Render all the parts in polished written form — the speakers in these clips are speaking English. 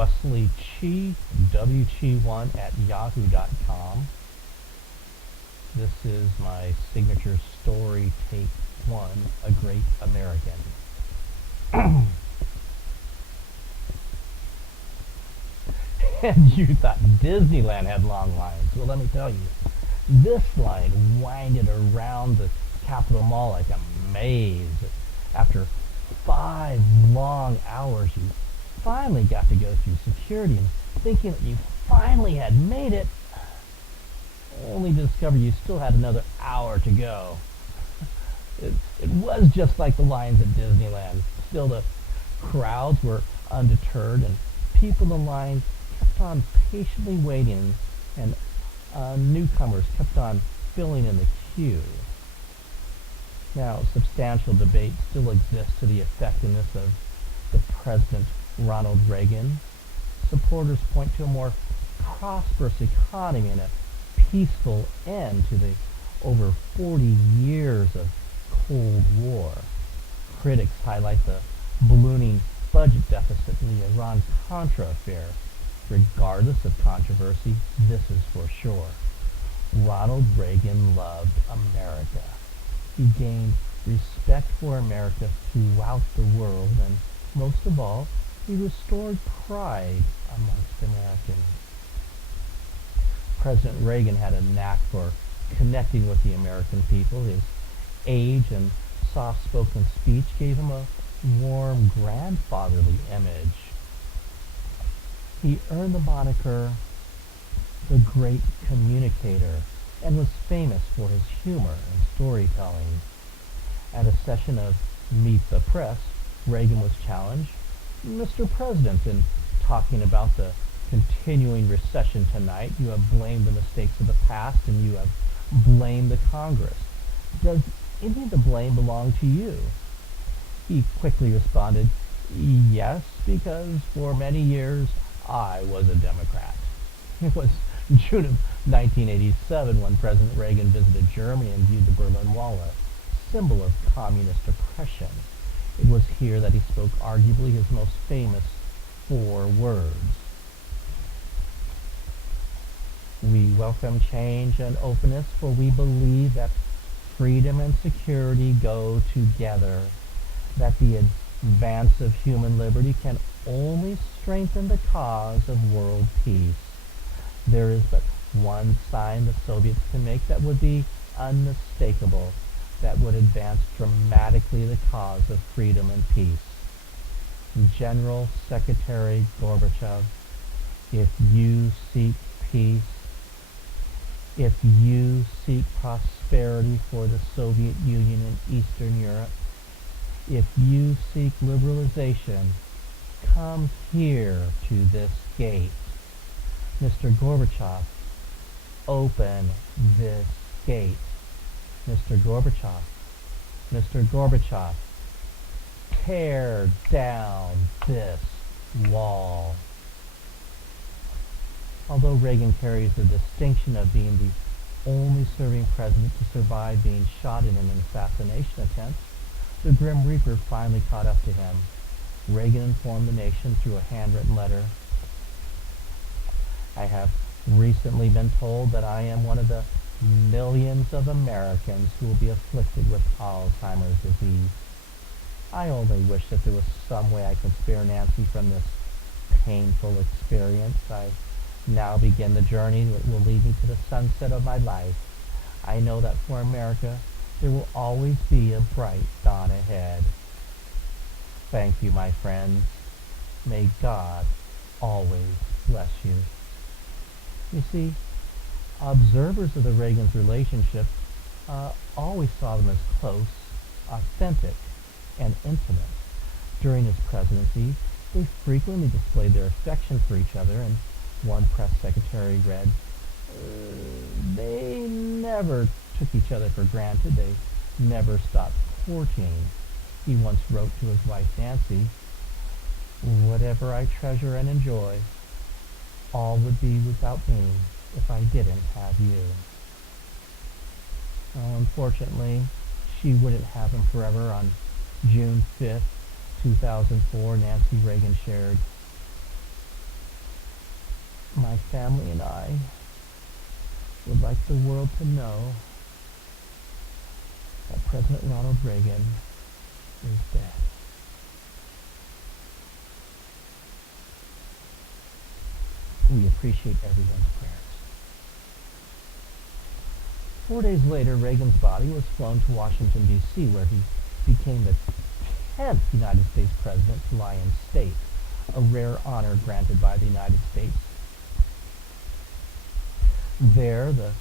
Wesley Chi, WG1 at yahoo.com. This is my signature story, take one, A Great American. And you thought Disneyland had long lines. Well, let me tell you, this line winded around the Capitol Mall like a maze. After 5 long hours, you finally got to go through security, and thinking that you finally had made it, only to discover you still had another hour to go. It was just like the lines at Disneyland. Still, the crowds were undeterred, and people in the line kept on patiently waiting, and newcomers kept on filling in the queue. Now, substantial debate still exists to the effectiveness of the President Ronald Reagan. Supporters point to a more prosperous economy and a peaceful end to the over 40 years of Cold War. Critics highlight the ballooning budget deficit in the Iran-Contra affair. Regardless of controversy, this is for sure: Ronald Reagan loved America. He gained respect for America throughout the world, and most of all, he restored pride amongst Americans. President Reagan had a knack for connecting with the American people. His age and soft-spoken speech gave him a warm, grandfatherly image. He earned the moniker the Great Communicator and was famous for his humor and storytelling. At a session of Meet the Press, Reagan was challenged, "Mr. President, in talking about the continuing recession tonight, you have blamed the mistakes of the past and you have blamed the Congress. Does any of the blame belong to you?" He quickly responded, "Yes, because for many years I was a Democrat." It was June of 1987 when President Reagan visited Germany and viewed the Berlin Wall, a symbol of communist oppression. It was here that he spoke arguably his most famous 4 words. "We welcome change and openness, for we believe that freedom and security go together, that the advance of human liberty can only strengthen the cause of world peace. There is but one sign the Soviets can make that would be unmistakable, that would advance dramatically the cause of freedom and peace. General Secretary Gorbachev, if you seek peace, if you seek prosperity for the Soviet Union and Eastern Europe, if you seek liberalization, come here to this gate. Mr. Gorbachev, open this gate. Mr. Gorbachev, Mr. Gorbachev, tear down this wall." Although Reagan carries the distinction of being the only serving president to survive being shot in an assassination attempt, the Grim Reaper finally caught up to him. Reagan informed the nation through a handwritten letter, "I have recently been told that I am one of the millions of Americans who will be afflicted with Alzheimer's disease. I only wish that there was some way I could spare Nancy from this painful experience. I now begin the journey that will lead me to the sunset of my life. I know that for America, there will always be a bright dawn ahead. Thank you, my friends. May God always bless you." You see, observers of the Reagan's relationship always saw them as close, authentic, and intimate. During his presidency, they frequently displayed their affection for each other, and one press secretary read, "They never took each other for granted. They never stopped courting." He once wrote to his wife Nancy, "Whatever I treasure and enjoy, all would be without me if I didn't have you." Well, unfortunately, she wouldn't have him forever. On June 5th, 2004, Nancy Reagan shared, My family and I would like the world to know that President Ronald Reagan is dead. We appreciate everyone's prayers. 4 days later, Reagan's body was flown to Washington, D.C., where he became the 10th United States president to lie in state, a rare honor granted by the United States. There, the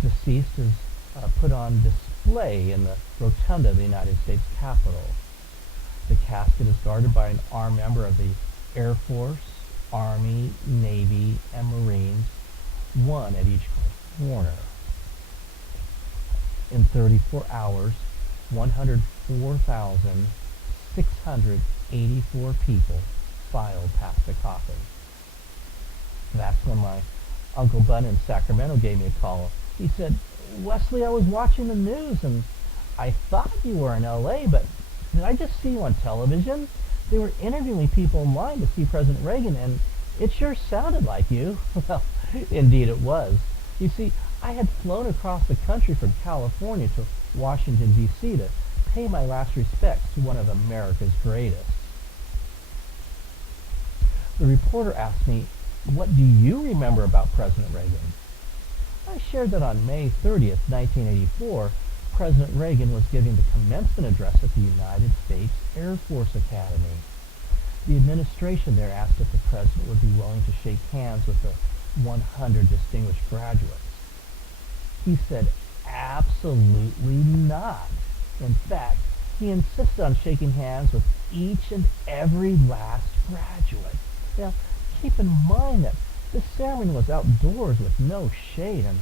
deceased is put on display in the rotunda of the United States Capitol. The casket is guarded by an armed member of the Air Force, Army, Navy, and Marines, one at each corner. In 34 hours, 104,684 people filed past the coffin. That's when my Uncle Bud in Sacramento gave me a call. He said, "Wesley, I was watching the news and I thought you were in LA, but did I just see you on television? They were interviewing people in line to see President Reagan and it sure sounded like you." Well, indeed it was. You see, I had flown across the country from California to Washington, D.C. to pay my last respects to one of America's greatest. The reporter asked me, "What do you remember about President Reagan?" I shared that on May 30th, 1984, President Reagan was giving the commencement address at the United States Air Force Academy. The administration there asked if the president would be willing to shake hands with the 100 distinguished graduates. He said, absolutely not. In fact, he insisted on shaking hands with each and every last graduate. Now, keep in mind that this ceremony was outdoors with no shade, and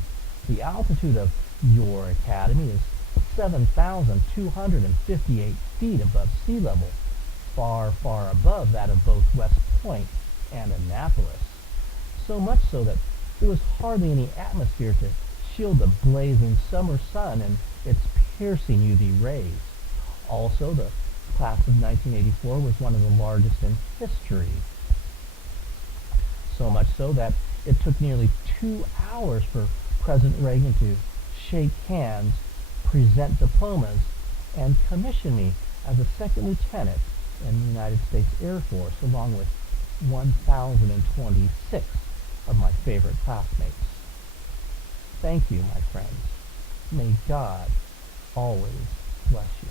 the altitude of your academy is 7,258 feet above sea level, far, far above that of both West Point and Annapolis. So much so that there was hardly any atmosphere to shield the blazing summer sun and its piercing UV rays. Also, the class of 1984 was one of the largest in history. So much so that it took nearly 2 hours for President Reagan to shake hands, present diplomas, and commission me as a second lieutenant in the United States Air Force, along with 1,026 of my favorite classmates. Thank you, my friends. May God always bless you.